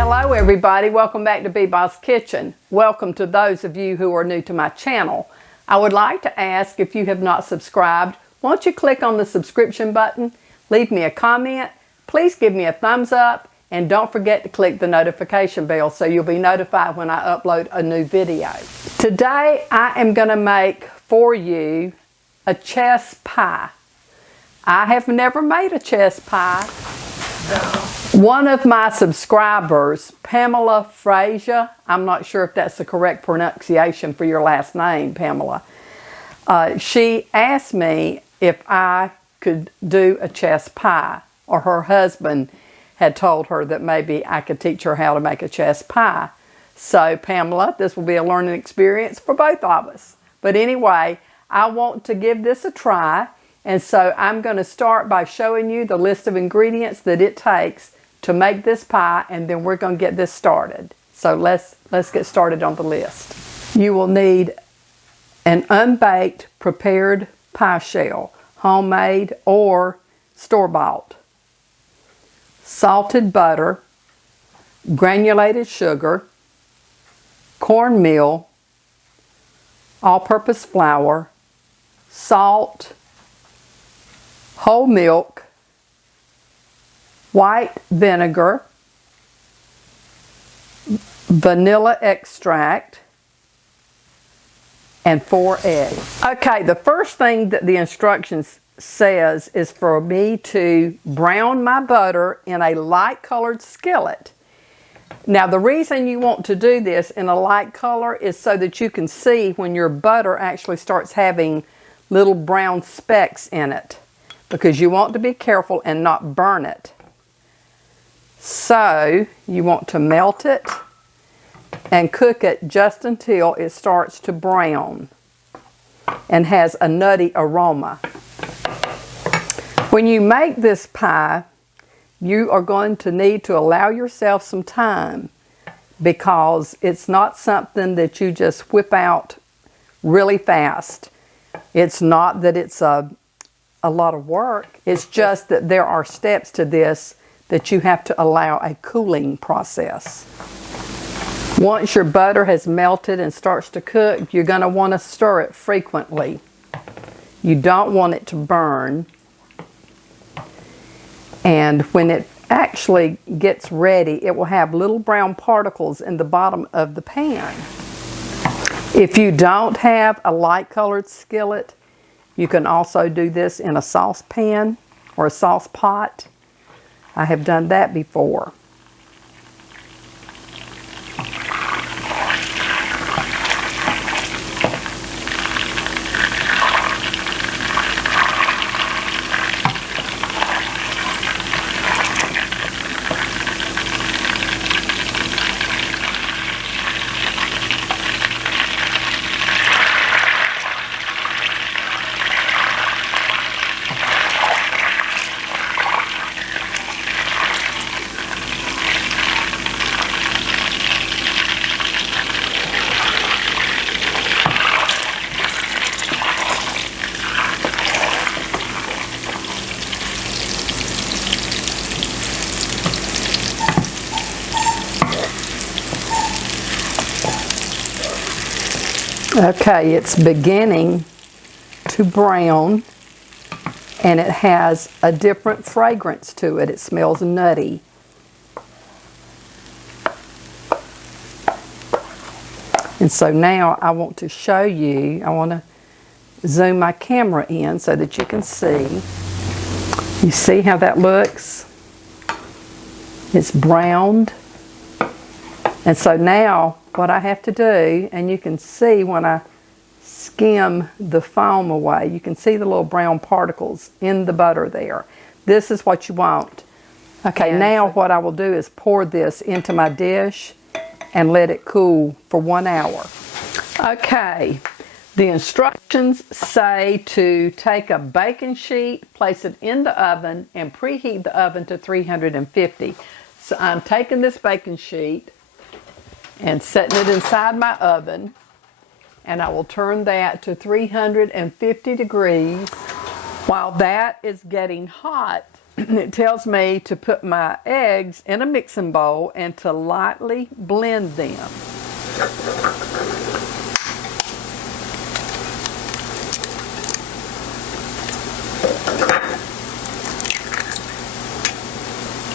Hello everybody, welcome back to Beebah's Kitchen. Welcome to those of you who are new to my channel. I would like to ask, if you have not subscribed, won't you click on the subscription button, leave me a comment, please give me a thumbs up, and don't forget to click the notification bell so you'll be notified when I upload a new video. Today I am going to make for you a chess pie. I have never made a chess pie. One of my subscribers, Pamela Frazier, I'm not sure if that's the correct pronunciation for your last name, Pamela. She asked me if I could do a chess pie, or her husband had told her that maybe I could teach her how to make a chess pie. So Pamela, this will be a learning experience for both of us. But anyway, I want to give this a try, and so I'm going to start by showing you the list of ingredients that it takes to make this pie, and then we're going to get this started. So let's get started on the list. You will need an unbaked prepared pie shell, homemade or store-bought, salted butter, granulated sugar, cornmeal, all-purpose flour, salt, whole milk, white vinegar, vanilla extract, and 4 eggs. Okay, the first thing that the instructions says is for me to brown my butter in a light colored skillet. Now the reason you want to do this in a light color is so that you can see when your butter actually starts having little brown specks in it, because you want to be careful and not burn it. So you want to melt it and cook it just until it starts to brown and has a nutty aroma. When you make this pie, you are going to need to allow yourself some time, because it's not something that you just whip out really fast. It's not that it's a lot of work. It's just that there are steps to this that you have to allow a cooling process. Once your butter has melted and starts to cook, you're going to want to stir it frequently. You don't want it to burn. And when it actually gets ready, it will have little brown particles in the bottom of the pan. If you don't have a light colored skillet, you can also do this in a saucepan or a sauce pot. I have done that before. Okay, it's beginning to brown, and it has a different fragrance to it. It smells nutty. And so now I want to show you, I want to zoom my camera in so that you can see. You see how that looks? It's browned. And so now what I have to do, and you can see when I skim the foam away, you can see the little brown particles in the butter there. This is what you want. Okay, now what I will do is pour this into my dish and let it cool for 1 hour. Okay, the instructions say to take a baking sheet, place it in the oven, and preheat the oven to 350. So I'm taking this baking sheet and setting it inside my oven, and I will turn that to 350 degrees While that is getting hot, it tells me to put my eggs in a mixing bowl and to lightly blend them.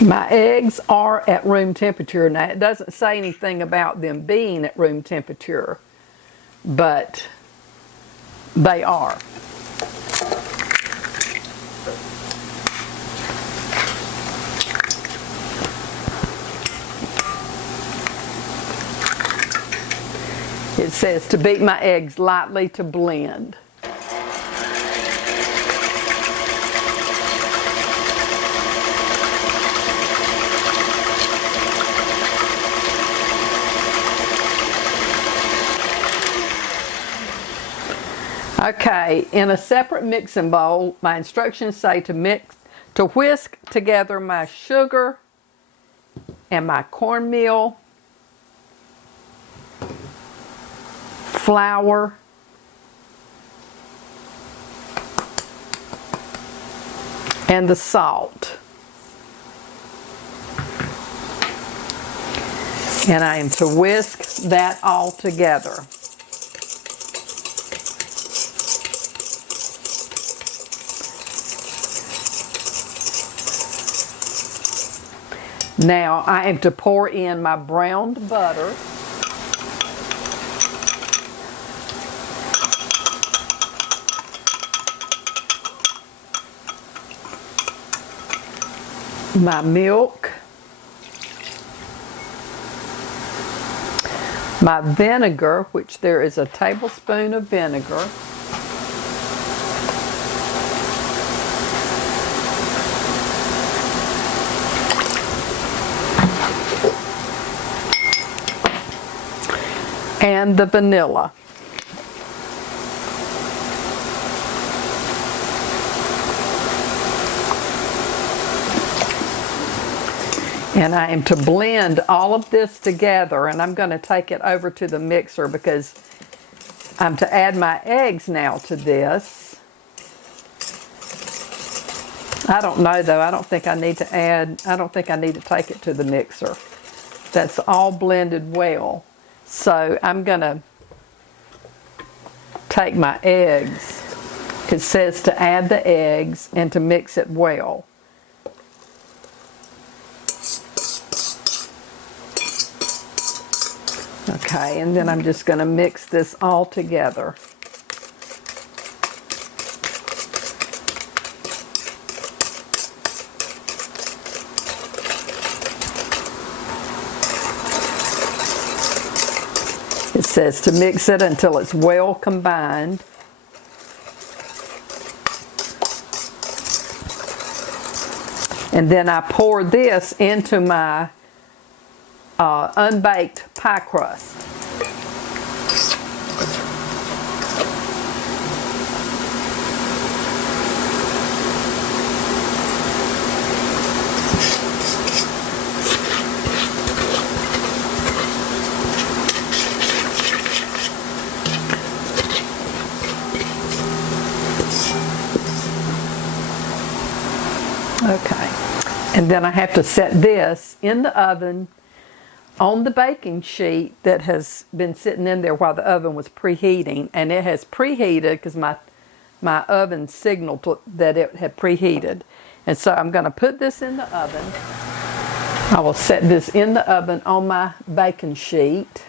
My eggs are at room temperature. Now, it doesn't say anything about them being at room temperature, but they are. It says to beat my eggs lightly to blend. Okay, in a separate mixing bowl, my instructions say to whisk together my sugar and my cornmeal, flour, and the salt. And I am to whisk that all together. Now I am to pour in my browned butter. My milk. My vinegar, which there is a tablespoon of vinegar. And the vanilla. And I am to blend all of this together, and I'm going to take it over to the mixer because I'm to add my eggs now to this. I don't know though, I don't think I need to take it to the mixer. That's all blended well. So I'm going to take my eggs. It says to add the eggs and to mix it well. Okay, and then I'm just going to mix this all together. It says to mix it until it's well combined. And then I pour this into my unbaked pie crust. Okay, and then I have to set this in the oven on the baking sheet that has been sitting in there while the oven was preheating, and it has preheated because my oven signaled that it had preheated. And so I'm going to put this in the oven. I will set this in the oven on my baking sheet.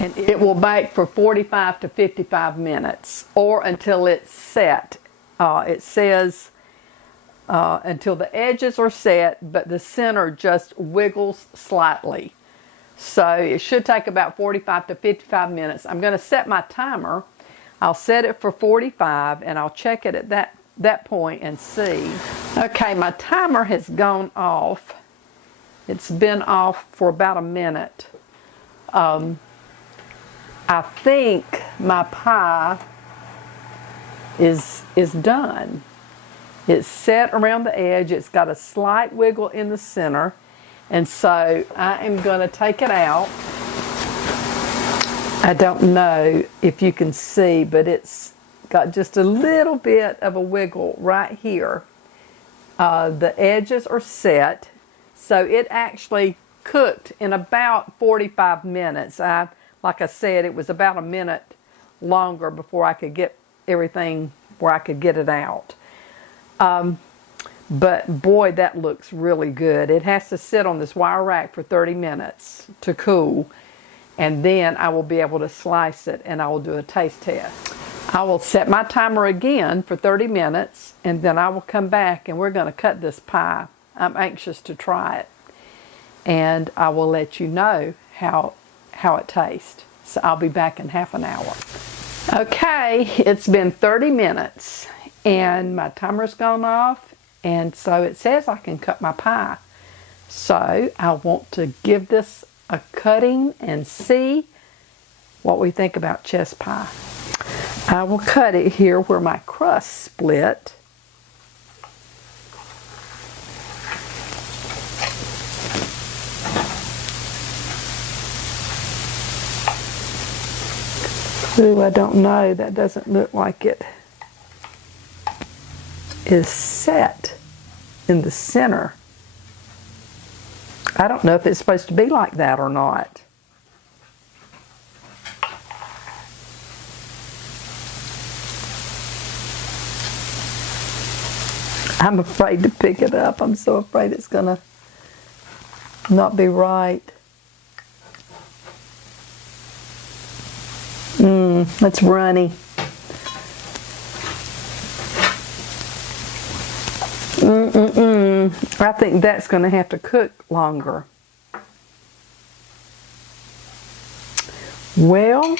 And it will bake for 45 to 55 minutes or until it's set. It says until the edges are set, but the center just wiggles slightly. So it should take about 45 to 55 minutes. I'm going to set my timer. I'll set it for 45 and I'll check it at that point and see. Okay, my timer has gone off. It's been off for about a minute. I think my pie is done. It's set around the edge. It's got a slight wiggle in the center. And so I am going to take it out. I don't know if you can see, but it's got just a little bit of a wiggle right here. The edges are set, so it actually cooked in about 45 minutes. Like I said, it was about a minute longer before I could get everything where I could get it out. But boy, that looks really good. It has to sit on this wire rack for 30 minutes to cool, and then I will be able to slice it and I will do a taste test. I will set my timer again for 30 minutes, and then I will come back and we're going to cut this pie. I'm anxious to try it, and I will let you know how it tastes. So I'll be back in half an hour. Okay, it's been 30 minutes and my timer's gone off, and so it says I can cut my pie. So I want to give this a cutting and see what we think about chess pie. I will cut it here where my crust split. Ooh, I don't know. That doesn't look like it is set in the center. I don't know if it's supposed to be like that or not. I'm afraid to pick it up. I'm so afraid it's gonna not be right. It's runny. I think that's gonna have to cook longer. Well,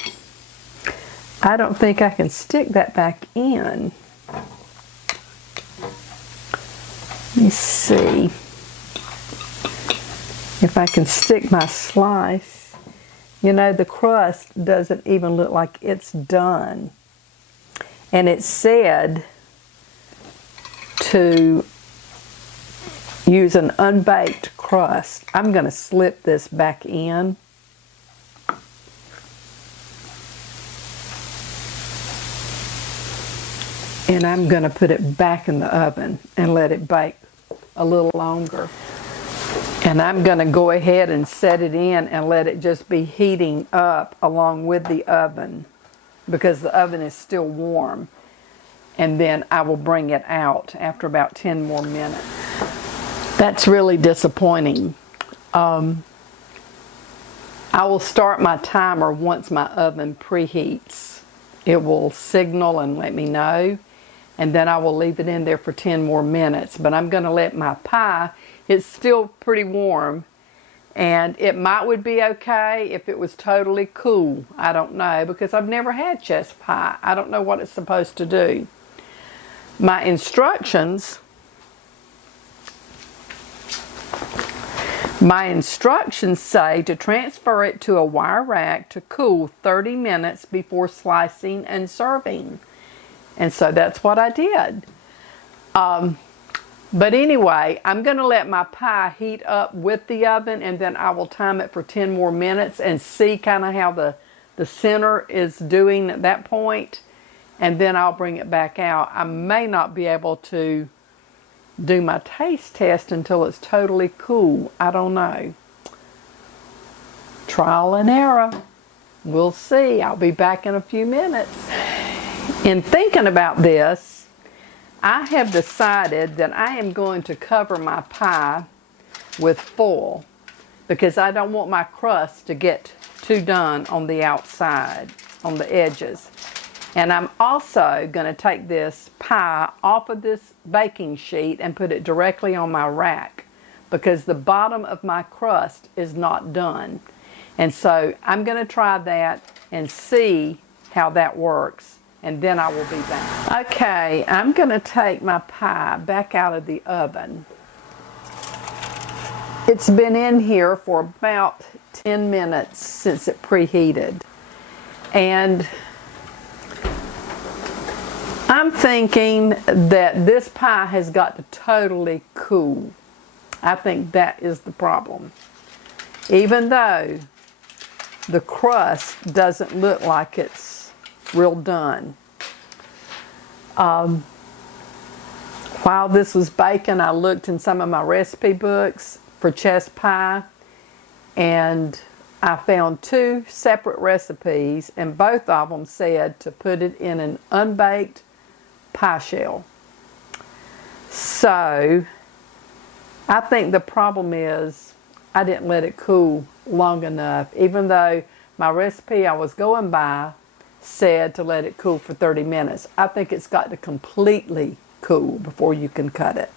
I don't think I can stick that back in. Let me see if I can stick my slice. You know, the crust doesn't even look like it's done. And it said to use an unbaked crust. I'm going to slip this back in. And I'm going to put it back in the oven and let it bake a little longer. And I'm going to go ahead and set it in and let it just be heating up along with the oven, because the oven is still warm. And then I will bring it out after about 10 more minutes. That's really disappointing. I will start my timer once my oven preheats. It will signal and let me know, and then I will leave it in there for 10 more minutes. But I'm going to let my pie, it's still pretty warm, and it would be okay if it was totally cool. I don't know, because I've never had chess pie. I don't know what it's supposed to do. My instructions say to transfer it to a wire rack to cool 30 minutes before slicing and serving. And so that's what I did. But anyway, I'm going to let my pie heat up with the oven, and then I will time it for 10 more minutes and see kind of how the center is doing at that point. And then I'll bring it back out. I may not be able to do my taste test until it's totally cool. I don't know. Trial and error. We'll see. I'll be back in a few minutes. In thinking about this, I have decided that I am going to cover my pie with foil, because I don't want my crust to get too done on the outside, on the edges. And I'm also going to take this pie off of this baking sheet and put it directly on my rack, because the bottom of my crust is not done. And so I'm going to try that and see how that works, and then I will be back. Okay, I'm going to take my pie back out of the oven. It's been in here for about 10 minutes since it preheated. And I'm thinking that this pie has got to totally cool. I think that is the problem. Even though the crust doesn't look like it's real done. While this was baking, I looked in some of my recipe books for chess pie, and I found 2 separate recipes, and both of them said to put it in an unbaked pie shell. So I think the problem is I didn't let it cool long enough, even though my recipe I was going by said to let it cool for 30 minutes. I think it's got to completely cool before you can cut it.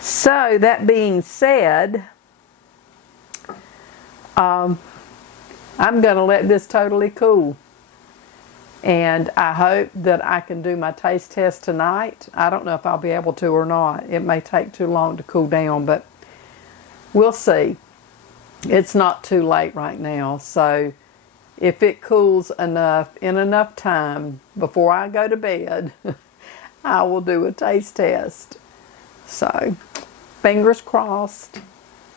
So that being said, I'm going to let this totally cool. And I hope that I can do my taste test tonight. I don't know if I'll be able to or not. It may take too long to cool down, but we'll see. It's not too late right now, so if it cools enough in enough time before I go to bed, I will do a taste test. So, fingers crossed.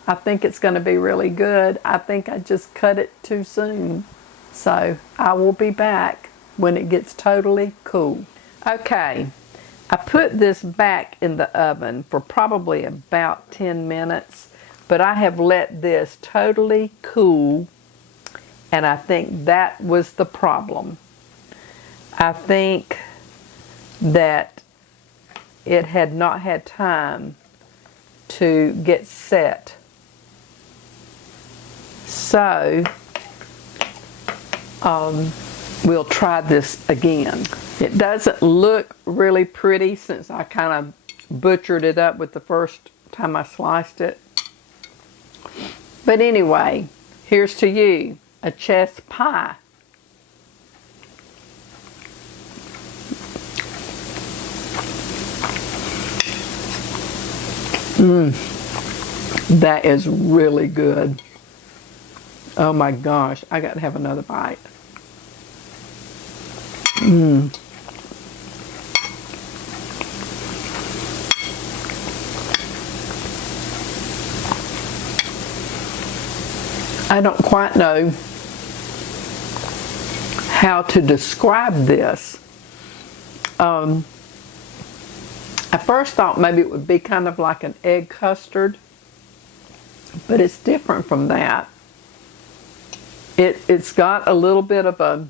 I think it's going to be really good. I think I just cut it too soon. So, I will be back when it gets totally cool. Okay, I put this back in the oven for probably about 10 minutes. But I have let this totally cool, and I think that was the problem. I think that it had not had time to get set. So, we'll try this again. It doesn't look really pretty since I kind of butchered it up with the first time I sliced it. But anyway, here's to you, a chess pie. That is really good. Oh my gosh, I got to have another bite. I don't quite know how to describe this. I first thought maybe it would be kind of like an egg custard, but it's different from that. It's got a little bit of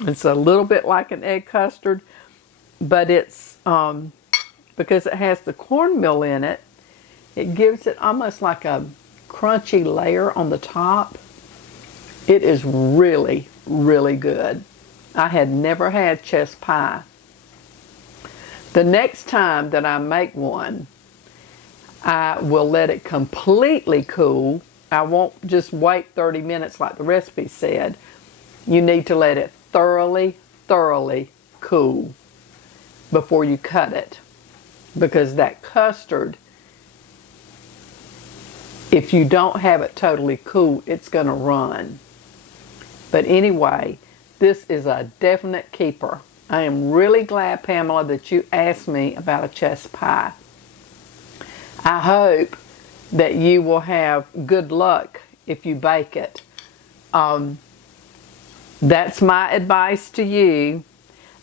it's a little bit like an egg custard, but it's, because it has the cornmeal in it, it gives it almost like a crunchy layer on the top. It is really, really good. I had never had chess pie. The next time that I make one, I will let it completely cool. I won't just wait 30 minutes like the recipe said. You need to let it thoroughly, thoroughly cool before you cut it, because that custard, if you don't have it totally cool, it's going to run. But anyway, this is a definite keeper. I am really glad, Pamela, that you asked me about a chess pie. I hope that you will have good luck if you bake it. That's my advice to you.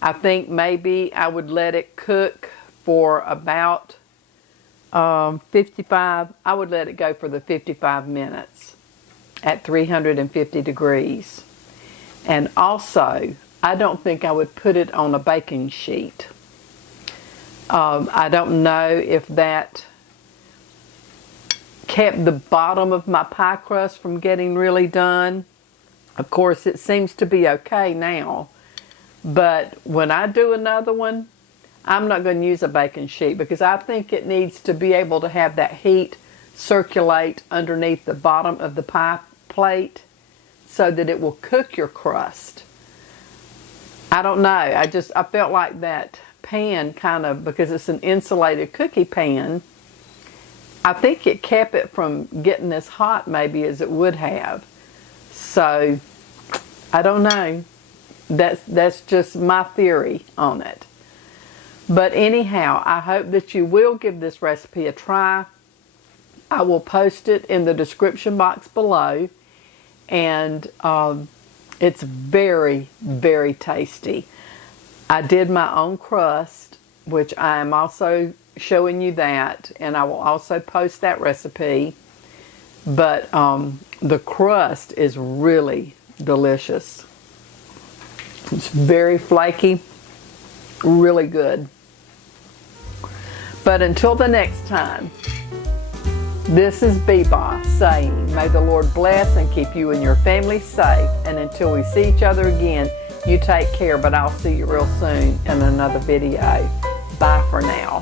I think maybe I would let it cook for about 55, I would let it go for the 55 minutes at 350 degrees. And also, I don't think I would put it on a baking sheet. I don't know if that kept the bottom of my pie crust from getting really done. Of course, it seems to be okay now. But when I do another one, I'm not going to use a baking sheet, because I think it needs to be able to have that heat circulate underneath the bottom of the pie plate so that it will cook your crust. I don't know. I felt like that pan kind of, because it's an insulated cookie pan, I think it kept it from getting as hot maybe as it would have. So, I don't know. That's just my theory on it. But anyhow, I hope that you will give this recipe a try. I will post it in the description box below, and it's very, very tasty. I did my own crust, which I am also showing you that, and I will also post that recipe. But the crust is really delicious. It's very flaky, really good. But until the next time, this is Bboss saying, may the Lord bless and keep you and your family safe. And until we see each other again, you take care, but I'll see you real soon in another video. Bye for now.